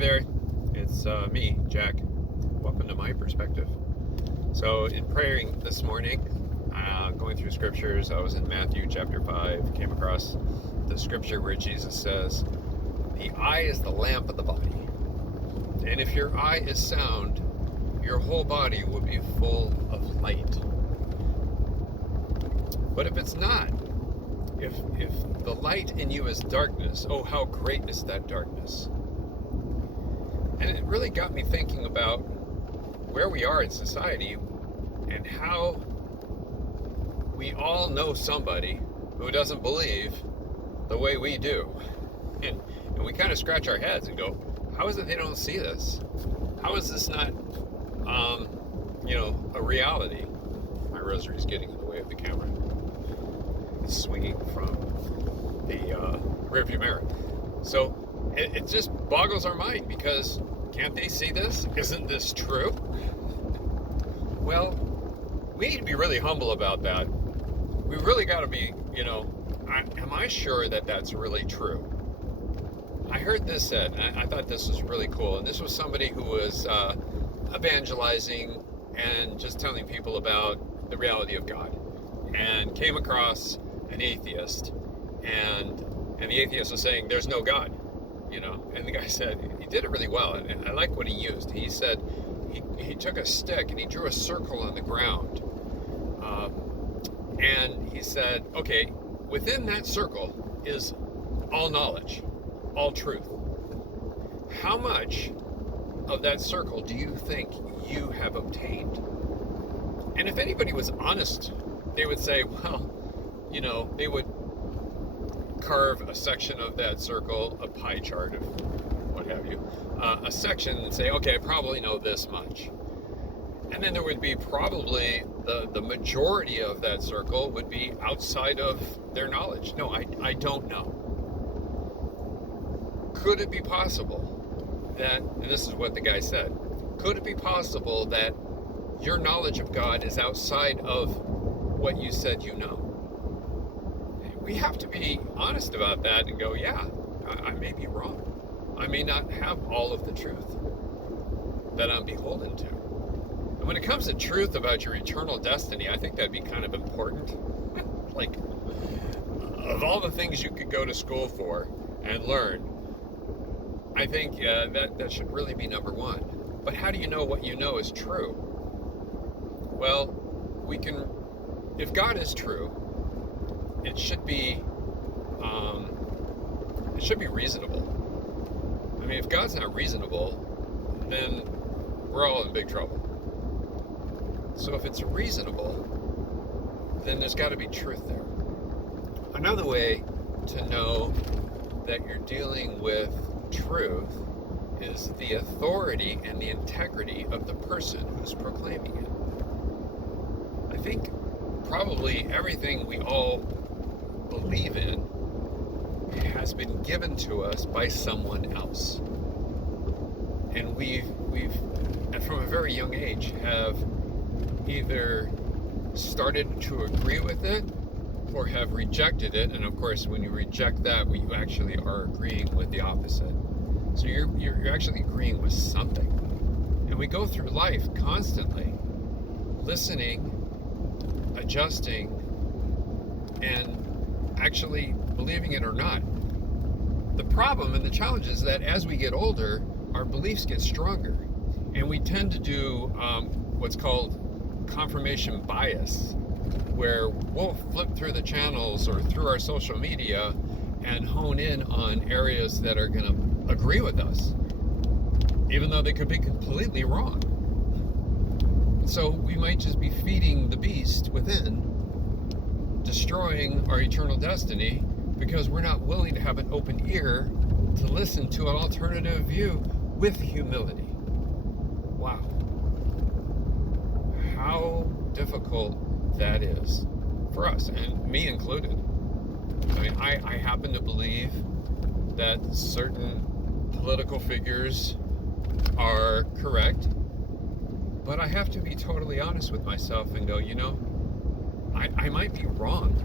there, it's me, Jack. Welcome to my perspective. So, in praying this morning, going through scriptures, I was in Matthew chapter 5, came across the scripture where Jesus says, "The eye is the lamp of the body. And if your eye is sound, your whole body will be full of light. But if it's not, if the light in you is darkness, oh, how great is that darkness." And it really got me thinking about where we are in society and how we all know somebody who doesn't believe the way we do. And we kind of scratch our heads and go, how is it they don't see this? How is this not, a reality? My rosary's getting in the way of the camera. It's swinging from the rearview mirror. So it just boggles our mind because can't they see this? Isn't this true? Well, we need to be really humble about that. We really got to be, am I sure that that's really true? I heard this said, and I thought this was really cool. And this was somebody who was evangelizing and just telling people about the reality of God, and came across an atheist, and the atheist was saying, "There's no God," And the guy said, he did it really well, and I like what he used. He said he took a stick and he drew a circle on the ground, and he said, "Okay, within that circle is all knowledge, all truth. How much of that circle do you think you have obtained?" And if anybody was honest, they would say, well, they would carve a section of that circle, a pie chart of what have you, a section, and say, okay, I probably know this much. And then there would be probably the majority of that circle would be outside of their knowledge. No, I don't know. Could it be possible that, and this is what the guy said, could it be possible that your knowledge of God is outside of what you said you know? We have to be honest about that and go, yeah, I may be wrong. I may not have all of the truth that I'm beholden to. And when it comes to truth about your eternal destiny, I think that'd be kind of important. Like, of all the things you could go to school for and learn, I think that should really be number one. But how do you know what you know is true? Well, if God is true, it should be reasonable. I mean, if God's not reasonable, then we're all in big trouble. So if it's reasonable, then there's got to be truth there. Another way to know that you're dealing with truth is the authority and the integrity of the person who's proclaiming it. I think probably everything we all believe in has been given to us by someone else. And we've from a very young age have either started to agree with it or have rejected it. And of course, when you reject that, you actually are agreeing with the opposite. So you're actually agreeing with something. And we go through life constantly listening, adjusting, and actually believing it or not. The problem and the challenge is that as we get older, our beliefs get stronger, and we tend to do what's called confirmation bias, where we'll flip through the channels or through our social media and hone in on areas that are going to agree with us, even though they could be completely wrong. So we might just be feeding the beast within, destroying our eternal destiny, because we're not willing to have an open ear to listen to an alternative view with humility. Wow. How difficult that is for us, and me included. I mean, I happen to believe that certain political figures are correct, but I have to be totally honest with myself and go, I might be wrong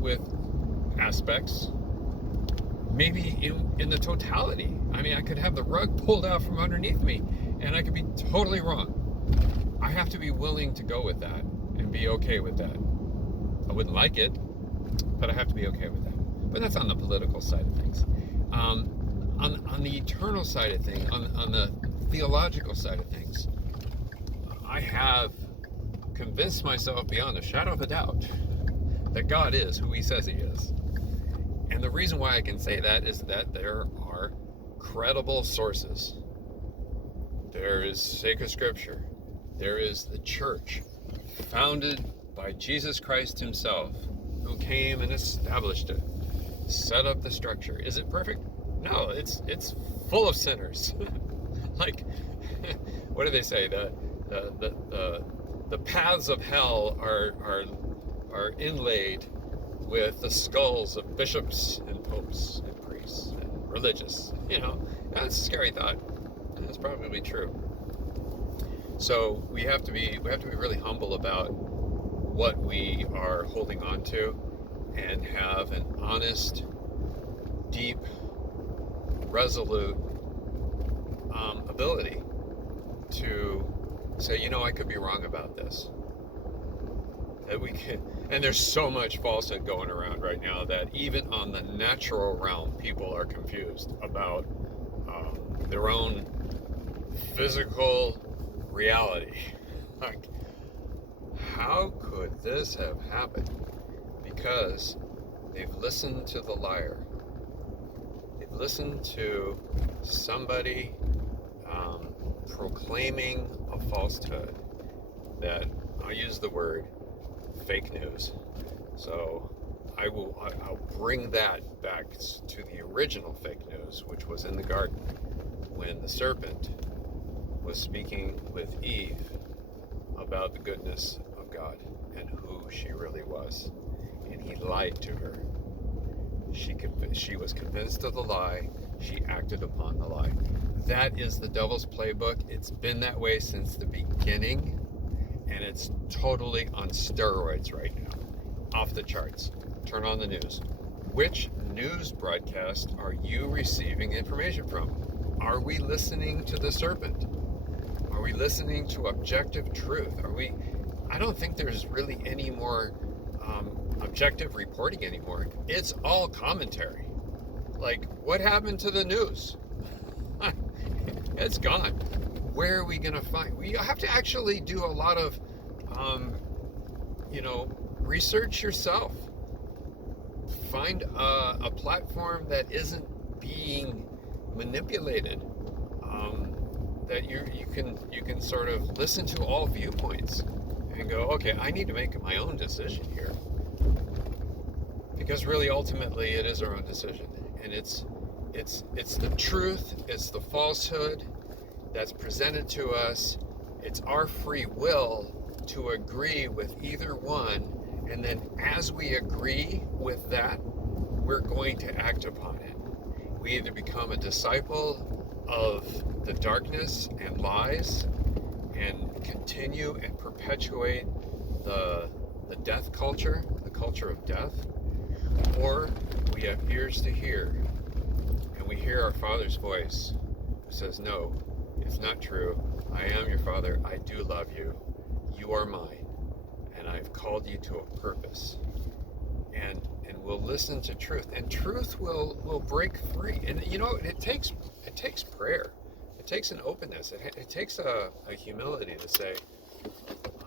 with aspects, maybe in the totality. I mean, I could have the rug pulled out from underneath me, and I could be totally wrong. I have to be willing to go with that and be okay with that. I wouldn't like it, but I have to be okay with that. But that's on the political side of things. On the eternal side of things, on the theological side of things, I have convinced myself beyond a shadow of a doubt that God is who he says he is. And the reason why I can say that is that there are credible sources. There is sacred scripture. There is the church, founded by Jesus Christ himself, who came and established it, set up the structure. Is it perfect? No, it's full of sinners. Like, what do they say? The paths of hell are inlaid with the skulls of bishops and popes and priests and religious. That's a scary thought. That's probably true. So we have to be really humble about what we are holding on to, and have an honest, deep, resolute ability to say, I could be wrong about this. That we can, and there's so much falsehood going around right now that even on the natural realm, people are confused about their own physical reality. Like, how could this have happened? Because they've listened to the liar. They've listened to somebody proclaiming a falsehood that, I'll use the word, fake news. So I'll bring that back to the original fake news, which was in the garden when the serpent was speaking with Eve about the goodness of God and who she really was, and he lied to her. She was convinced of the lie. She acted upon the lie. That is the devil's playbook. It's been that way since the beginning, and it's totally on steroids right now. Off the charts. Turn on the news. Which news broadcast are you receiving information from? Are we listening to the serpent? Are we listening to objective truth? I don't think there's really any more objective reporting anymore. It's all commentary. Like, what happened to the news? It's gone. Where are we going to find? We have to actually do a lot of, research yourself. Find a platform that isn't being manipulated. That you can sort of listen to all viewpoints and go, okay, I need to make my own decision here. Because really, ultimately, it is our own decision, and it's the truth, it's the falsehood that's presented to us. It's our free will to agree with either one, and then as we agree with that, we're going to act upon it. We either become a disciple of the darkness and lies and continue and perpetuate the death culture, the culture of death, or we have ears to hear, and we hear our Father's voice who says, no, it's not true. I am your Father. I do love you. You are mine, and I've called you to a purpose. And we'll listen to truth, and truth will break free. And it takes prayer. It takes an openness. It takes a humility to say,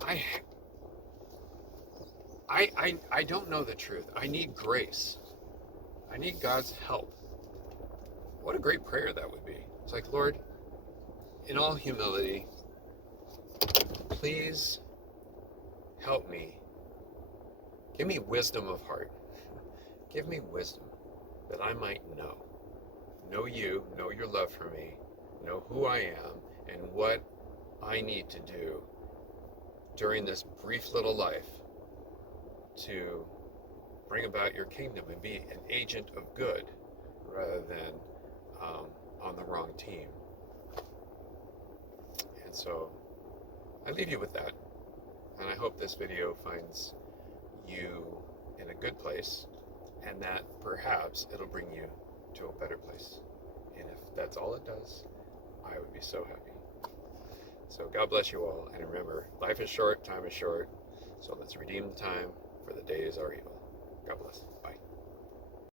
I don't know the truth. I need grace. I need God's help. What a great prayer that would be. It's like, Lord, in all humility, please help me. Give me wisdom of heart. Give me wisdom that I might know you, know your love for me, know who I am, and what I need to do during this brief little life to bring about your kingdom and be an agent of good rather than on the wrong team. And so I leave you with that, and I hope this video finds you in a good place, and that perhaps it'll bring you to a better place. And if that's all it does, I would be so happy. So God bless you all. And remember, life is short, time is short. So let's redeem the time, for the days are evil. God bless.